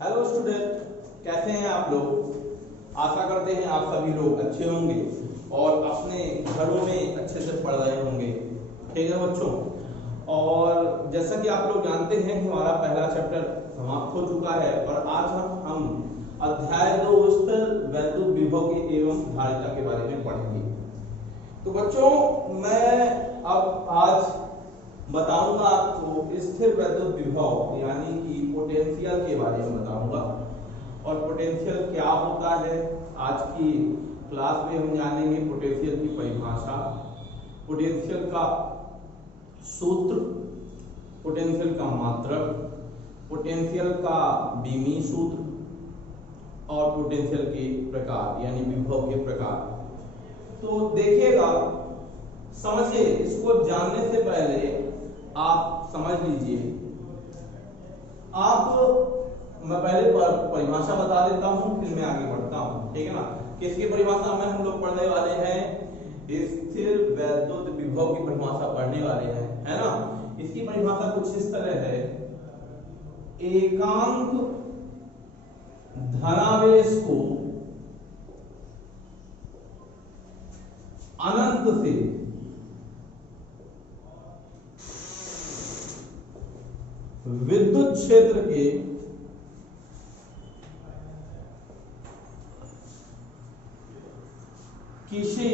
Hello student, कैसे हैं आप लोग। आशा करते हैं आप सभी लोग अच्छे होंगे और अपने घरों में अच्छे से पढ़ रहे होंगे। ठीक है बच्चों, और जैसा कि आप लोग जानते हैं कि हमारा पहला चैप्टर समाप्त हो चुका है और आज हम अध्याय 2 विस्तार वैद्युत विभव के एवं धारिता के बारे में पढ़ेंगे। तो बच्चों, मैं अब आज बताऊंगा आपको स्थिर वैद्युत विभव यानी कि पोटेंशियल के बारे में बताऊंगा। और पोटेंशियल क्या होता है, आज की क्लास में हम जानेंगे पोटेंशियल की परिभाषा, पोटेंशियल का सूत्र, पोटेंशियल का मात्रक, पोटेंशियल का बीमी सूत्र और पोटेंशियल के प्रकार यानी विभव के प्रकार। तो देखिएगा, समझिए, इसको जानने से पहले आप समझ लीजिए। मैं पहले परिभाषा बता देता हूं, फिर मैं आगे बढ़ता हूं, ठीक है ना। किसकी परिभाषा में हम लोग पढ़ने वाले हैं? स्थिर वैद्युत विभव की परिभाषा पढ़ने वाले हैं, है ना। इसकी परिभाषा कुछ इस तरह है: एकांक धनावेश को अनंत से विद्युत क्षेत्र के किसी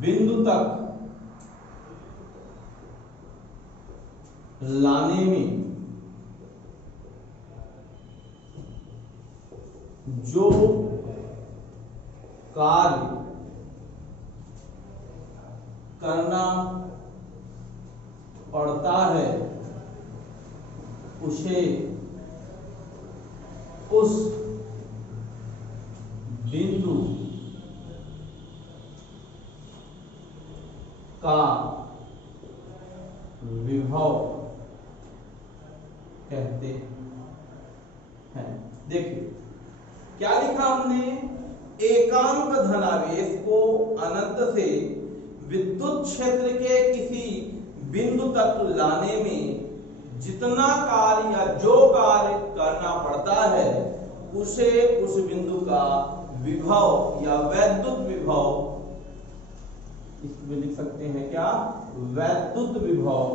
बिंदु तक लाने में जो कार्य करना पड़ता है उसे उस बिंदु का विभव कहते हैं। देखिए क्या लिखा हमने, एकांक धनावेश को अनंत से विद्युत क्षेत्र के किसी बिंदु तक लाने में जितना कार्य या जो कार्य करना पड़ता है उसे उस बिंदु का विभव या वैद्युत विभव, इसमें लिख सकते हैं क्या, वैद्युत विभव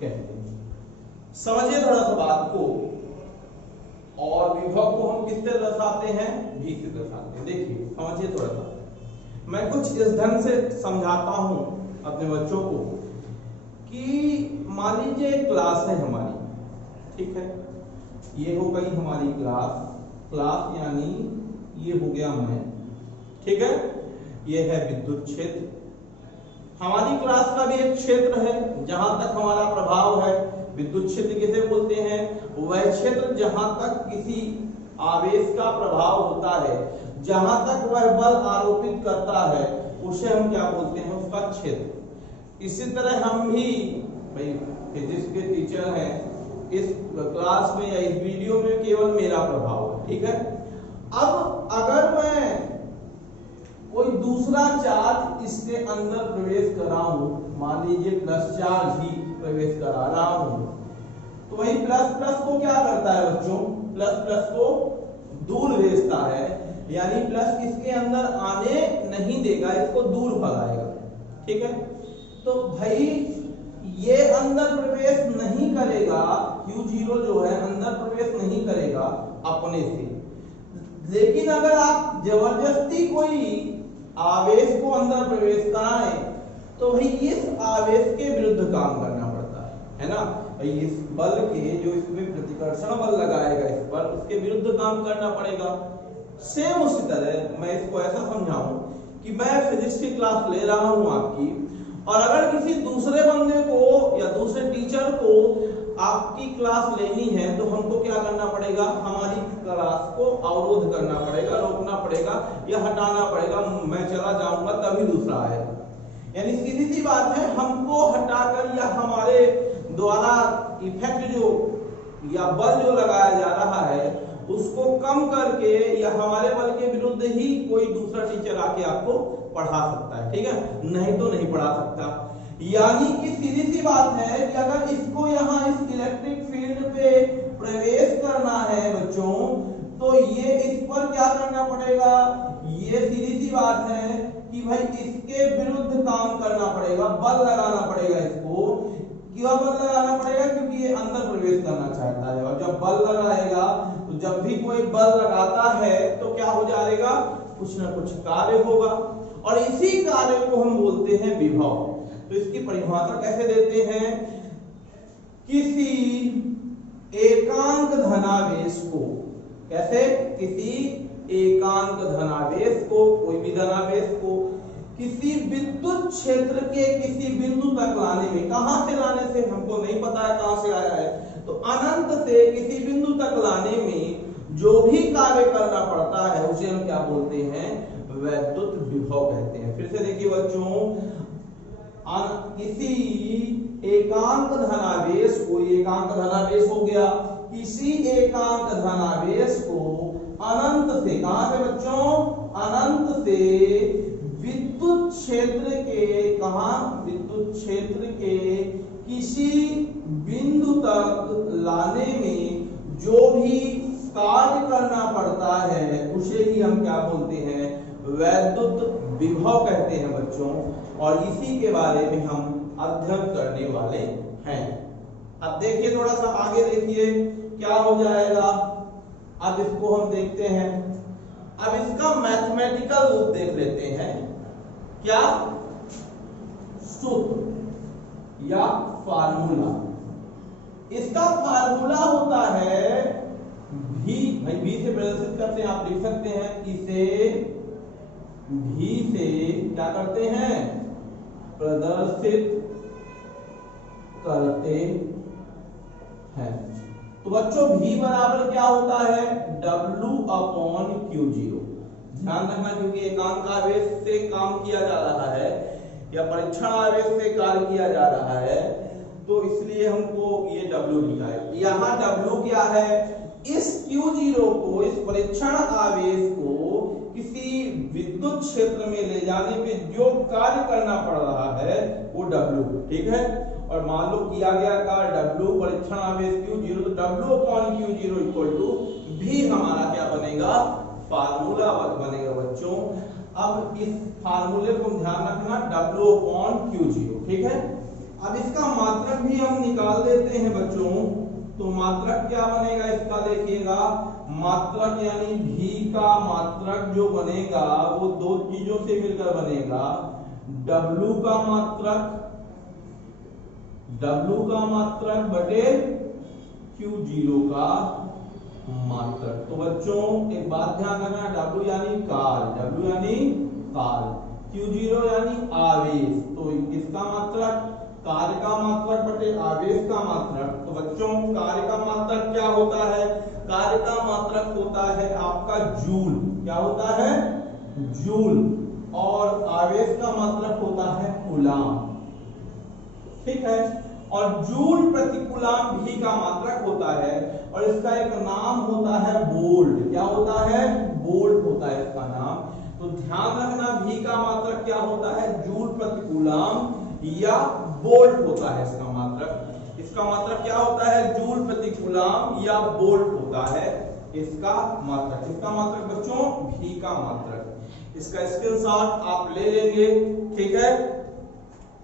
कहते हैं। समझिए थोड़ा सा बात को। और विभव को हम किससे दर्शाते हैं? V से दर्शाते हैं। देखिए समझिए थोड़ा सा, मैं कुछ इस ढंग से समझाता हूं अपने बच्चों को कि मान लीजिए क्लास है हमारी, ठीक है, ये हो गई हमारी क्लास यानी ये हो गया मैं, ठीक है, ये है विद्युत क्षेत्र। हमारी क्लास का भी एक क्षेत्र है जहां तक हमारा प्रभाव है। विद्युत क्षेत्र किसे बोलते हैं? वह क्षेत्र जहां तक किसी आवेश का प्रभाव होता है, जहां तक वह बल आरोपित करता है, उसे हम क्या बोलते हैं? उसका क्षेत्र। इसी तरह हम भी भाई फिजिक्स के टीचर हैं, इस क्लास में या इस वीडियो में केवल मेरा प्रभाव है, ठीक है। अब अगर मैं कोई दूसरा चार्ज इसके अंदर प्रवेश करा हूं, मान लीजिए प्लस चार्ज ही प्रवेश करा रहा हूं, तो वही प्लस प्लस को क्या करता है बच्चों? प्लस प्लस को दूर भेजता है, यानी प्लस इसके अंदर आने नहीं देगा, इसको दूर भगाएगा, ठीक है। तो भाई ये अंदर प्रवेश नहीं करेगा, Q0 जो है अंदर प्रवेश नहीं करेगा अपने से। लेकिन अगर आप जबरदस्ती कोई आवेश को अंदर प्रवेश कराएं तो भाई इस आवेश के विरुद्ध काम करना पड़ता है ना। भाई इस बल के, जो इसमें प्रतिकर्षण बल लगाएगा इस पर, उसके विरुद्ध काम करना पड़ेगा। सेम उसी तरह मैं इसको ऐसा समझाऊं कि मैं फिजिक्स की क्लास ले रहा हूं आपकी, और अगर किसी दूसरे बंदे को या दूसरे टीचर को आपकी क्लास लेनी है तो हमको क्या करना पड़ेगा? हमारी क्लास को अवरोध करना पड़ेगा, रोकना पड़ेगा या हटाना पड़ेगा। मैं चला जाऊंगा तभी दूसरा आएगा। यानी सीधी सी बात है, हमको हटाकर या हमारे द्वारा इफेक्ट जो या बल जो लगाया जा रहा है उसको कम करके या हमारे बल के विरुद्ध ही कोई दूसरा टीचर आके आपको पढ़ा सकता है, ठीक है, नहीं तो नहीं पढ़ा सकता। यानी कि सीधी सी बात है कि अगर इसको यहाँ इस इलेक्ट्रिक फील्ड पे प्रवेश करना है बच्चों, तो ये इस पर क्या करना पड़ेगा, ये सीधी सी बात है कि भाई इसके विरुद्ध काम करना पड़ेगा, बल लगाना पड़ेगा इसको। क्यों बल लगाना पड़ेगा, क्योंकि ये अंदर प्रवेश करना चाहता है, और जब बल लगाएगा तो जब भी कोई बल लगाता है तो क्या हो जाएगा, कुछ ना कुछ कार्य होगा, और इसी कार्य को हम बोलते हैं विभव। तो इसकी परिभाषा कैसे देते हैं, किसी एकांक धनावेश को, कैसे, किसी एकांक धनावेश को, कोई भी धनावेश को किसी विद्युत क्षेत्र के किसी बिंदु तक लाने में, कहां से लाने से हमको नहीं पता है कहां से आया है, तो अनंत से किसी बिंदु तक लाने में जो भी कार्य करना पड़ता है उसे हम क्या बोलते हैं, वैद्युत विभव कहते हैं। फिर से देखिए बच्चों, किसी एकांक धनावेश को, एकांक धनावेश हो गया, किसी एकांक धनावेश को अनंत से, कहां से बच्चों, अनंत से विद्युत क्षेत्र के, कहां, विद्युत क्षेत्र के किसी बिंदु तक लाने में जो भी कार्य करना पड़ता है उसे ही हम क्या बोलते हैं, वैद्युत विभव कहते हैं बच्चों। और इसी के बारे में हम अध्ययन करने वाले हैं। अब देखिए थोड़ा सा आगे देखिए क्या हो जाएगा। अब इसको हम देखते हैं, अब इसका मैथमेटिकल रूप देख लेते हैं। क्या, सूत्र या फार्मूला। इसका फार्मूला होता है भी, भाई भी से प्रदर्शित करते हैं, आप लिख सकते हैं इसे भी से क्या करते हैं, प्रदर्शित करते हैं। तो बच्चों भी बराबर क्या होता है, W/Q0। ध्यान रखना, क्योंकि एकांक आवेश से काम किया जा रहा है या परीक्षण आवेश से कार्य किया जा रहा है, तो इसलिए हमको ये W लिखा है। यहाँ W क्या है, इस Q0 को, इस परीक्षण आवेश को किसी विद्युत क्षेत्र में ले जाने में जो कार्य करना पड़ रहा है वो W, ठीक है। और मान लो किया गया कार्य W, परीक्षण आवेश Q0, तो W/Q0 इक्वल टू भी हमारा क्या बनेगा, फार्मूला बनेगा बच्चों। अब इस फार्मूले को ध्यान रखना, W/Q0, ठीक है। अब इसका मात्रक भी हम निकाल देते हैं बच्चों। तो मात्रक क्या बनेगा इसका, देखिएगा, मात्रक यानी भी का मात्रक जो बनेगा वो दो चीजों से मिलकर बनेगा, W का मात्रक बटे Q0 का मात्रक। तो बच्चों एक बात ध्यान रखना, W यानी कार्य, Q0 यानी आवेश, तो इसका मात्रक, कार्य का मात्रक बटे आवेश का मात्रक। तो बच्चों कार्य का मात्रक क्या होता है, कार्य का मात्रक होता है आपका जूल, क्या होता है, जूल, और आवेश का मात्रक होता है कूलाम, ठीक है। और जूल प्रति कूलाम भी का मात्रक होता है, और इसका एक नाम होता है वोल्ट, क्या होता है, वोल्ट होता है इसका नाम। तो ध्यान रखना, भी का मात्रक क्या होता है, जूल प्रति कूलाम या वोल्ट होता है इसका मात्रक। इसका मात्रक क्या होता है, जूल प्रति कूलाम या वोल्ट होता है इसका मात्रक। इसका मात्रक बच्चों भी का मात्रक। इसका स्क्रीनशॉट आप ले लेंगे, ठीक है।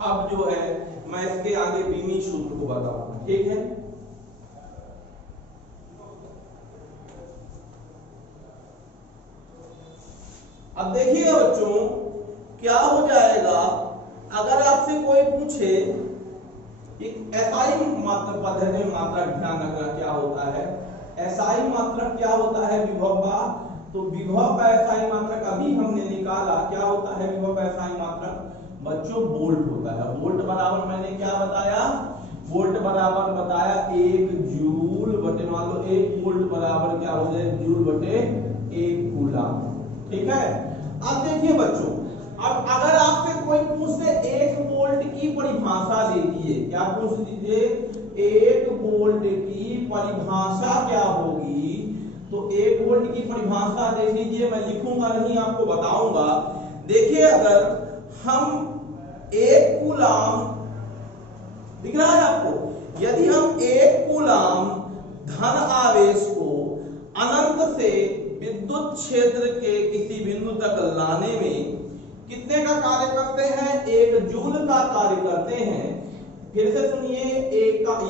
अब जो है मैं इसके आगे बीमी सूत्र को बताऊंगा, ठीक है। अब देखिएगा बच्चों क्या हो जाएगा, अगर आपसे कोई पूछे एक एसआई मात्रक पद्धति में मात्रक, ध्यान रखना क्या होता है, एसआई मात्रक क्या होता है विभव का, तो विभव का एसआई मात्रक अभी हमने निकाला, क्या होता है विभव का एसआई मात्रक बच्चों, वोल्ट होता है। वोल्ट बराबर मैंने क्या बताया, वोल्ट बराबर बताया 1 जूल बटे, मान लो 1 वोल्ट बराबर क्या हो जाए, जूल बटे 1 कूलाम, ठीक है। अब देखिए बच्चों, अब अगर आपसे कोई पूछ ले 1 वोल्ट की परिभाषा दे दिए, क्या पूछ दीजिए, 1 वोल्ट की परिभाषा क्या होगी, तो 1 वोल्ट की परिभाषा दे दीजिए, मैं लिखूंगा नहीं आपको बताऊंगा। देखिए अगर हम 1 कूलाम दिख रहा है आपको? यदि हम 1 कूलाम धन आवेश को अनंत से विद्युत क्षेत्र के किसी बिंदु तक लाने में कितने का कार्य करते हैं? 1 जूल का कार्य करते हैं। फिर से सुनिए,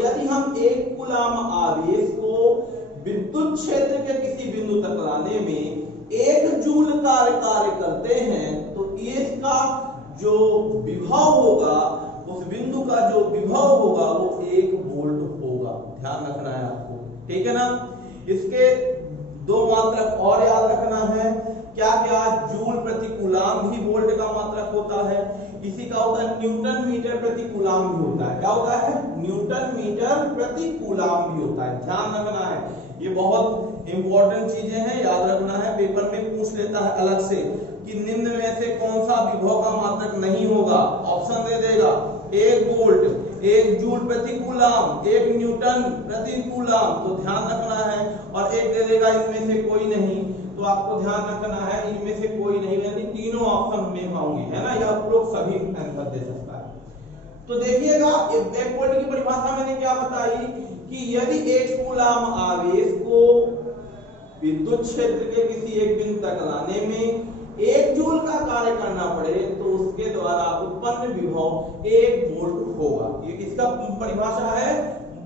यदि हम 1 कूलाम आवेश को विद्युत क्षेत्र के किसी बिंदु तक लाने में 1 जूल कार्य करते हैं तो इसका जो विभव होगा, उस बिंदु का जो विभव होगा वो 1 वोल्ट होगा। ध्यान रखना है आपको, ठीक है ना? इसके 2 मात्रक और याद रखना है। क्या क्या? जूल प्रति कूलाम भी वोल्ट का मात्रक होता है। इसी का होता है न्यूटन मीटर प्रति कूलाम भी होता है। क्या होता है? न्यूटन मीटर प्रति कूलाम भी होता है। ध्यान रखना है, ये बहुत इंपॉर्टेंट चीजें हैं, याद रखना है। पेपर में पूछ लेता है अलग से कि निम्न में से कौन सा विभव का मात्रक नहीं होगा। ऑप्शन दे देगा 1 वोल्ट, 1 जूल प्रति कूलाम, 1 न्यूटन प्रति कूलाम, तो ध्यान रखना है। और एक दे देगा इनमें से कोई नहीं, तो आपको ध्यान रखना है इनमें से कोई नहीं, यानी तीनों ऑप्शन में होंगे, है ना? यह लोग सभी आंसर दे सकता है। तो देखिएगा, एक वोल्ट की परिभाषा मैंने क्या बताई कि यदि 1 कूलाम आवेश को विद्युत क्षेत्र के किसी एक बिंदु तक लाने में 1 जूल का कार्य करना पड़े तो उसके द्वारा उत्पन्न विभव 1 वोल्ट होगा। ये किसका परिभाषा है?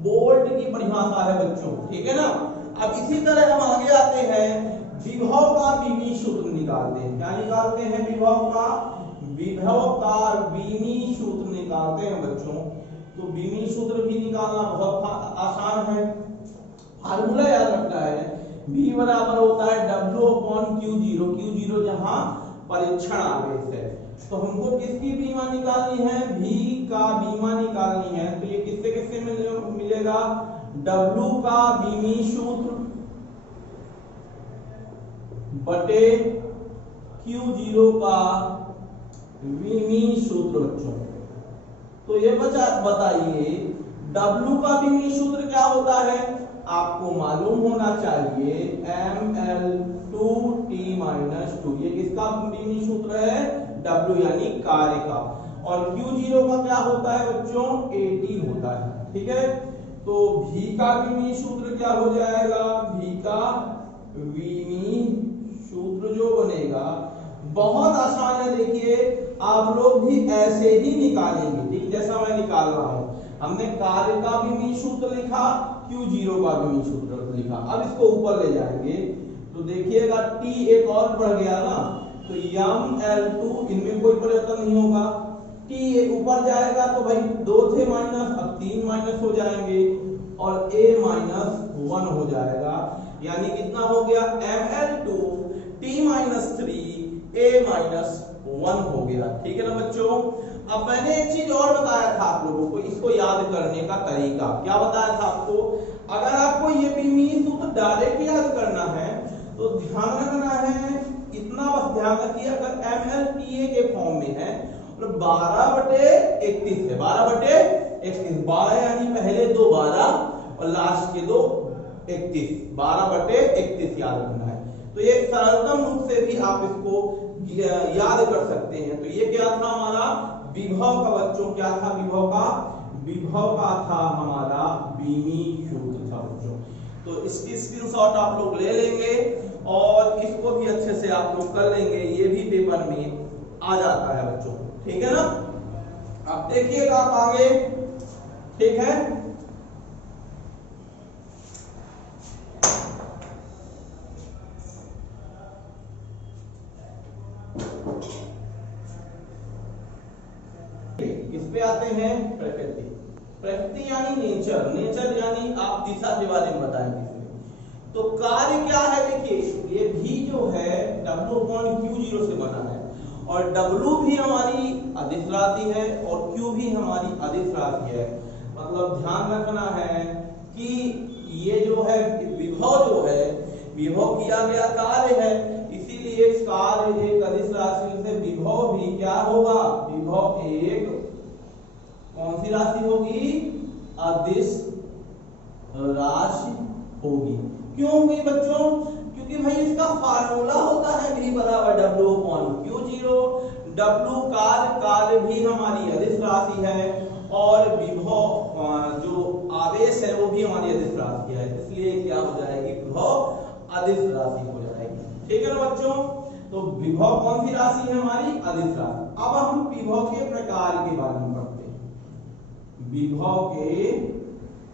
वोल्ट की परिभाषा है बच्चों, ठीक है ना? अब इसी तरह हम आगे आते हैं, विभव का बीमी सूत्र निकालते हैं। क्या निकालते हैं? विभव का बीमी सूत्र निकालते हैं बच्चों। तो बीमी सूत्र भी निकालना बहुत आसान है। फार्मूला याद रखना है, V बराबर होता है W/Q0। Q0 जहां परीक्षण आवेश है। तो हमको किसकी बीमा निकालनी है? V का बीमा निकालनी है। तो ये किससे किससे मिलेगा? W का बीमी सूत्र बटे Q0 का बीमी सूत्र बच्चों। तो ये बताइए W का बीमी सूत्र क्या होता है? आपको मालूम होना चाहिए mL2T-2। ये किसका बीमी सूत्र है? W यानी कार्य का। और Q0 का क्या होता है बच्चों? AT होता है, ठीक है? तो V का बीमी सूत्र क्या हो जाएगा? V का बीमी सूत्र जो बनेगा बहुत आसान है। देखिए, आप लोग भी ऐसे ही निकालेंगे, ठीक जैसा मैं निकाल रहा हूं। हमने कार्य का बीमी सूत्र लिखा, Q0 का बीमी सूत्र लिखा। अब इसको ऊपर ले जाएंगे तो देखिएगा T एक और बढ़ गया ना, तो mL2 इनमें कोई परिवर्तन नहीं होगा। T ऊपर जाएगा तो भाई 2 थे माइनस, अब 3 माइनस हो जाएंगे और A-1 हो जाएगा। यानी कितना हो गया? mL2 T-3 A-1 हो गया, ठीक है ना बच्चों? अब मैंने एक चीज और बताया था आप लोगों को, इसको याद करने का तरीका। क्या बताया था आपको? अगर आपको ये बीमी सूत्र डायरेक्ट याद करना है तो ध्यान रखना है, इतना बस ध्यान रखिए, अगर mLTA के फॉर्म में है और 12/31 है, 12/31, 12 यानी पहले 2 12 और लास्ट के 2 31, 12/31 याद रखना है। तो ये सरलतम रूप से भी आप इसको याद कर सकते हैं। तो ये क्या था हमारा? विभव का बच्चों, क्या था विभव का था हमारा बीमी सूत्र था बच्चों। तो इसकी स्क्रीनशॉट आप लोग ले लेंगे और इसको भी अच्छे से आप लोग कर लेंगे, ये भी पेपर में आ जाता है बच्चों, ठीक है ना? अब देखिएगा आप आगे, ठीक है? किस पे आते हैं? प्रकृति। प्रकृति यानी नेचर, नेचर यानी आप दिशा के बारे में बताएंगे। तो कार्य क्या है? देखिए, ये भी जो है W/Q0 से बना है और W भी हमारी अदिश राशि है और Q भी हमारी अदिश राशि है। मतलब ध्यान रखना है कि ये जो है विभव किया गया कार्य है, इसीलिए कार्य एक अदिश राशि से विभव भी क्या होगा? विभव एक कौन सी राशि होगी? अदिश राशि होगी। क्यों होगी बच्चों? क्योंकि भाई इसका फार्मूला होता है V बराबर W/Q0। W कार्य भी हमारी अदिश राशि है और विभव जो आवेश है वो भी हमारी अदिश राशि है, इसलिए क्या हो जाएगी, विभव अदिश राशि हो जाएगी। ठीक है ना बच्चों, तो विभव कौन सी राशि है हमारी, अदिश राशि। अब हम विभव के प्रकार के बारे में पढ़ते हैं, विभव के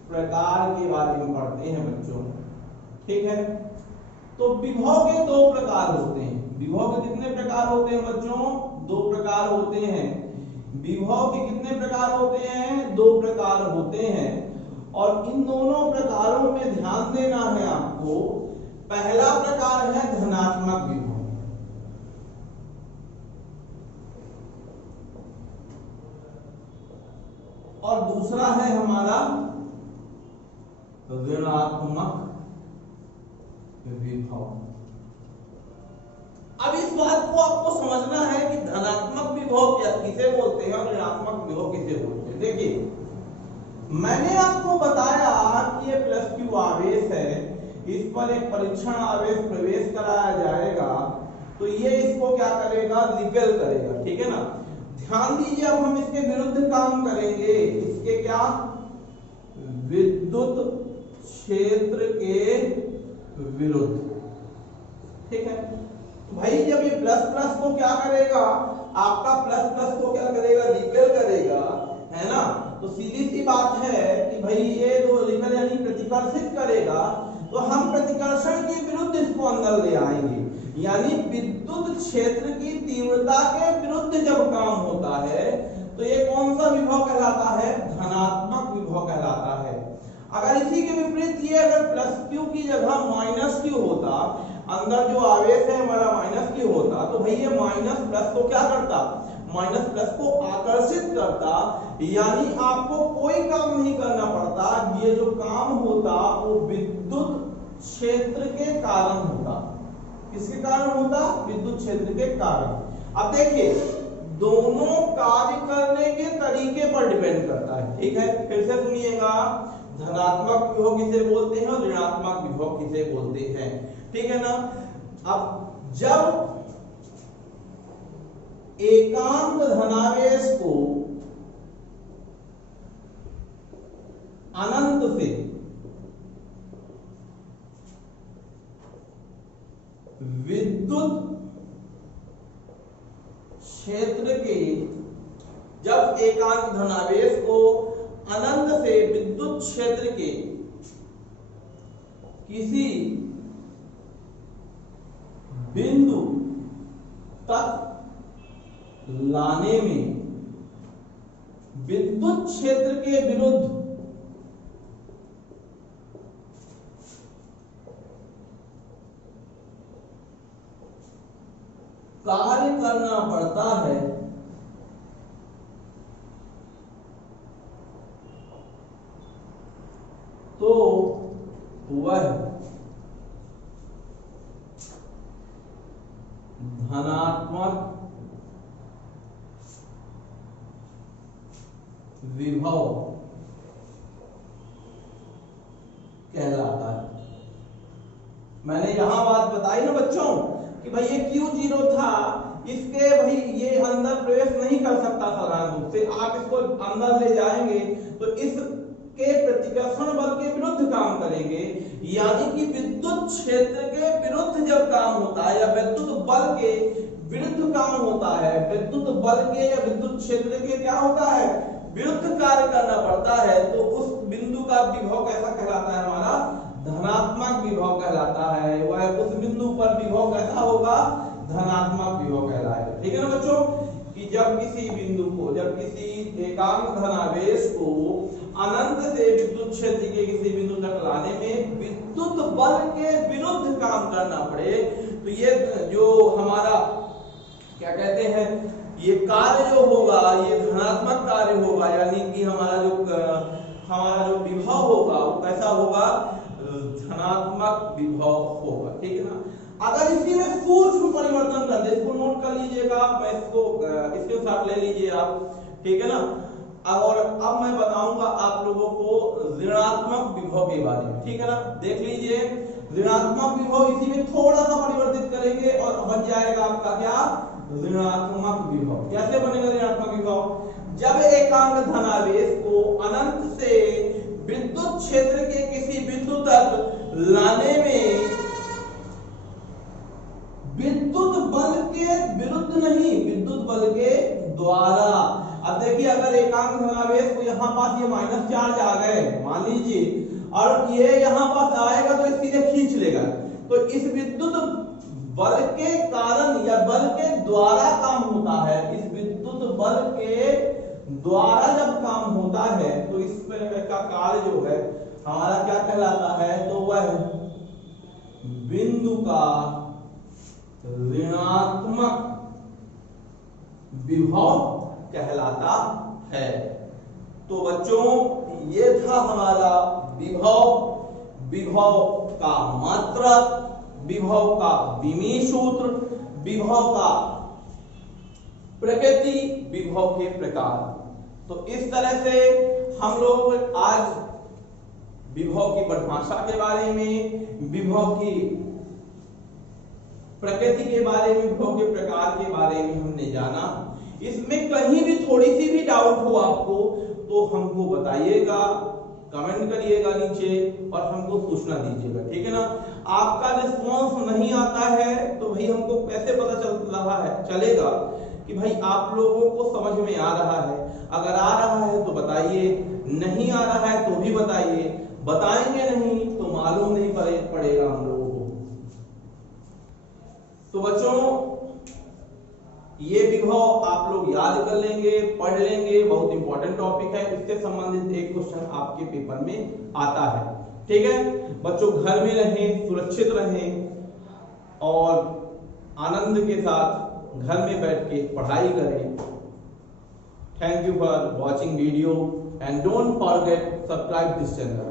प्रकार के बारे में पढ़ते हैं बच्चों। ठीक है, तो विभव के दो प्रकार होते हैं। विभव के कितने प्रकार होते हैं बच्चों, दो प्रकार होते हैं। विभव के कितने प्रकार होते हैं, दो प्रकार होते हैं। और इन दोनों प्रकारों में ध्यान देना है आपको। पहला प्रकार है धनात्मक विभव और दूसरा है हमारा ऋणात्मक विभव। अब इस बात को आपको समझना है कि धनात्मक विभव क्या किसे बोलते हैं और ऋणात्मक विभव किसे बोलते हैं। देखिए, मैंने आपको बताया कि ये प्लस क्यू आवेश है, इस पर एक परीक्षण आवेश प्रवेश कराया जाएगा तो ये इसको क्या करेगा, रिपेल करेगा। ठीक है ना, ध्यान दीजिए, अब हम इसके विरुद्ध काम करेंगे। इसके क्या, विद्युत क्षेत्र के विरुद्ध। ठीक है, तो भाई जब ये प्लस प्लस को क्या करेगा, आपका प्लस प्लस को क्या करेगा, रिपेल करेगा, है ना। तो सीधी सी बात है कि भाई ये जो रिपेल यानी प्रतिकर्षित करेगा, तो हम प्रतिकर्षण के विरुद्ध इसको अंदर ले आएंगे। यानी विद्युत क्षेत्र की तीव्रता के विरुद्ध जब काम होता है तो ये कौन सा विभव कहलाता है, धनात्मक विभव कहलाता है। अगर इसी के विपरीत ये अगर प्लस क्यू की जगह माइनस क्यू होता, अंदर जो आवेश है हमारा माइनस क्यू होता, तो भाई ये माइनस प्लस को क्या करता, माइनस प्लस को आकर्षित करता। यानी आपको कोई काम नहीं करना पड़ता, ये जो काम होता वो विद्युत क्षेत्र के कारण होता। किसके कारण होता, विद्युत क्षेत्र के कारण। अब देखिए, दोनों कार्य करने के तरीके पर डिपेंड करता है। ठीक है, फिर से सुनिएगा, धनात्मक विभव किसे बोलते हैं और ऋणात्मक विभव किसे बोलते हैं। ठीक है ना। अब जब एकांक धनावेश को अनंत से विद्युत क्षेत्र के, जब एकांक धनावेश को अनंत से विद्युत क्षेत्र के किसी बिंदु तक लाने में विद्युत क्षेत्र के विरुद्ध कार्य करना पड़ता है, तो वह धनात्मक विभव कहलाता है। मैंने यहां बात बताई ना बच्चों कि भाई ये Q0 था, इसके भाई ये अंदर प्रवेश नहीं कर सकता साधारण रूप से। आप इसको अंदर ले जाएंगे तो इसके प्रतिकर्षण बल के विरुद्ध काम करेंगे। यानी कि विद्युत क्षेत्र के विरुद्ध जब काम होता है या विद्युत बल के विरुद्ध काम होता है, विद्युत बल के या विद्युत क्षेत्र के क्या होता है, विरुद्ध कार्य करना पड़ता है, तो उस बिंदु का विभव कैसा कहलाता है, हमारा धनात्मक विभव कहलाता है। वह उस बिंदु पर विभव कैसा होगा, धनात्मक विभव कहलाएगा। ठीक है ना बच्चों, कि जब किसी बिंदु को, जब किसी एकांक धनावेश को अनंत से विद्युत क्षेत्र के किसी बिंदु तक लाने में विद्युत बल के विरुद्ध काम करना पड़े, तो ये जो हमारा क्या कहते हैं, ये कार्य जो होगा ये धनात्मक कार्य होगा। यानी कि हमारा जो विभव होगा वो कैसा होगा, धनात्मक विभव होगा। ठीक है ना। अगर इसी में सूक्ष्म परिवर्तन कर दे, इसको नोट कर लीजिएगा, मैं इसको इसके साथ ले लीजिए आप। ठीक है ना। और अब मैं बताऊंगा आप लोगों को ऋणात्मक विभव के बारे में। ठीक है ना, देख लीजिए, ऋणात्मक विभव इसी में थोड़ा सा परिवर्तित करेंगे और बन जाएगा आपका क्या, ऋणात्मक विभव। कैसे बनेगा ऋणात्मक विभव, जब एक एकांक धनावेश को अनंत से विद्युत क्षेत्र के किसी बिंदु तक लाने में विद्युत बल के विरुद्ध नहीं, विद्युत बल के द्वारा। अब देखिए, अगर एकांक धनावेश को यहाँ पास ये माइनस चार्ज आ गए मान लीजिए, और ये यहाँ पास आएगा तो सीधे खींच लेगा, तो इस विद्युत बल के कारण या बल के द्वारा काम होता है, इस विद्युत बल के द्वारा जब काम होता है तो इस का कार्य जो है हमारा क्या कहलाता है, तो वह बिंदु का ऋणात्मक विभव कहलाता है। तो बच्चों, ये था हमारा विभव का मात्रक, विभव का विमीय सूत्र, विभव का प्रकृति, विभव के प्रकार। तो इस तरह से हम लोग आज विभव की परिभाषा के बारे में, विभव की प्रकृति के बारे में, विभव के प्रकार के बारे में हमने जाना। इसमें कहीं भी थोड़ी सी भी डाउट हो आपको तो हमको बताइएगा, कमेंट करिएगा नीचे और हमको सूचना दीजिएगा, ठीक है ना। आपका रिस्पॉन्स नहीं आता है तो भाई हमको कैसे पता चल रहा है, चलेगा कि भाई आप लोगों को समझ में आ रहा है। अगर आ रहा है तो बताइए, नहीं आ रहा है तो भी बताइए, बताएंगे नहीं तो मालूम नहीं पड़ेगा हम लोगों को। तो बच्चों, ये विभव आप लोग याद कर लेंगे, पढ़ लेंगे, बहुत इंपॉर्टेंट टॉपिक है। इससे संबंधित एक क्वेश्चन आपके पेपर में आता है, ठीक है। बच्चों, घर में रहें, सुरक्षित रहें और आनंद के साथ घर में बैठ के पढ़ाई करें। Thank you for watching video and don't forget subscribe this channel.